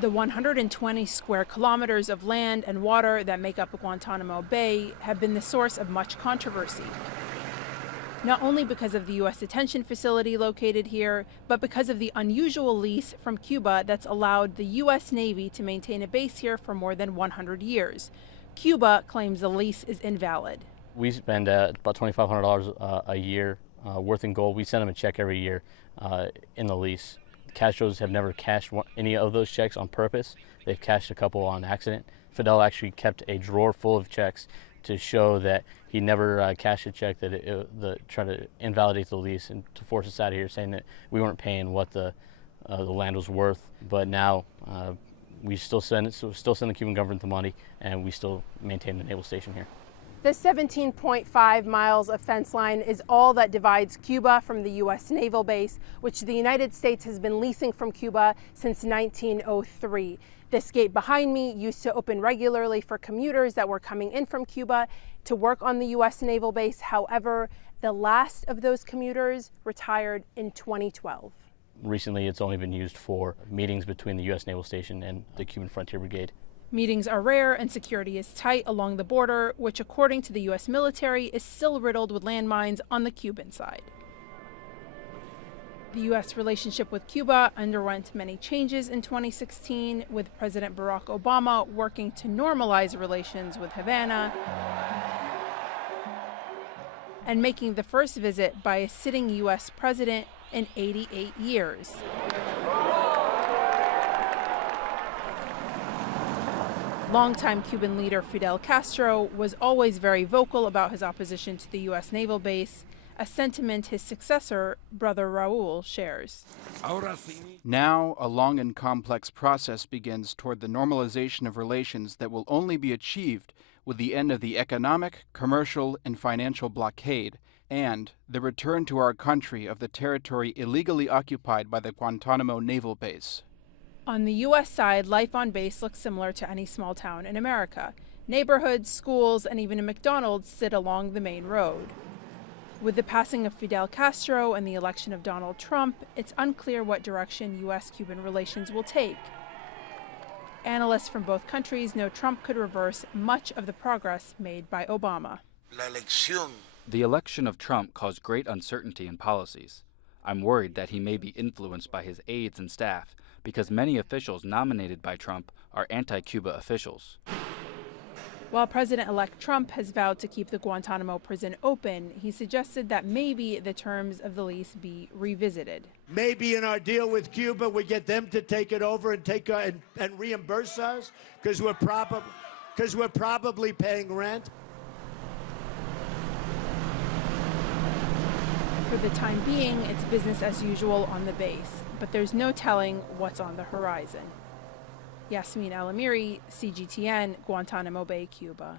The 120 square kilometers of land and water that make up Guantanamo Bay have been the source of much controversy. Not only because of the U.S. detention facility located here, but because of the unusual lease from Cuba that's allowed the U.S. Navy to maintain a base here for more than 100 years. Cuba claims the lease is invalid. We spend about $2,500 a year worth in gold. We send them a check every year in the lease. Castros have never cashed any of those checks on purpose. They've cashed a couple on accident. Fidel actually kept a drawer full of checks to show that he never cashed a check that try to invalidate the lease and to force us out of here, saying that we weren't paying what the land was worth. But now we still send the Cuban government the money, and we still maintain the naval station here. The 17.5 miles of fence line is all that divides Cuba from the U.S. naval base, which the United States has been leasing from Cuba since 1903. This gate behind me used to open regularly for commuters that were coming in from Cuba to work on the U.S. naval base. However, the last of those commuters retired in 2012. Recently, it's only been used for meetings between the U.S. Naval Station and the Cuban Frontier Brigade. Meetings are rare and security is tight along the border, which according to the U.S. military is still riddled with landmines on the Cuban side. The U.S. relationship with Cuba underwent many changes in 2016, with President Barack Obama working to normalize relations with Havana and making the first visit by a sitting U.S. president in 88 years. Longtime Cuban leader Fidel Castro was always very vocal about his opposition to the U.S. naval base, a sentiment his successor, brother Raul, shares. Now, a long and complex process begins toward the normalization of relations that will only be achieved with the end of the economic, commercial, and financial blockade, and the return to our country of the territory illegally occupied by the Guantanamo naval base. On the U.S. side, life on base looks similar to any small town in America. Neighborhoods, schools, and even a McDonald's sit along the main road. With the passing of Fidel Castro and the election of Donald Trump, it's unclear what direction U.S.-Cuban relations will take. Analysts from both countries know Trump could reverse much of the progress made by Obama. The election of Trump caused great uncertainty in policies. I'm worried that he may be influenced by his aides and staff, because many officials nominated by Trump are anti-Cuba officials. While President-elect Trump has vowed to keep the Guantanamo prison open, he suggested that maybe the terms of the lease be revisited. Maybe in our deal with Cuba, we get them to take it over and and reimburse us because we're probably paying rent. For the time being, it's business as usual on the base, but there's no telling what's on the horizon. Yasmin El-Amiri, CGTN, Guantanamo Bay, Cuba.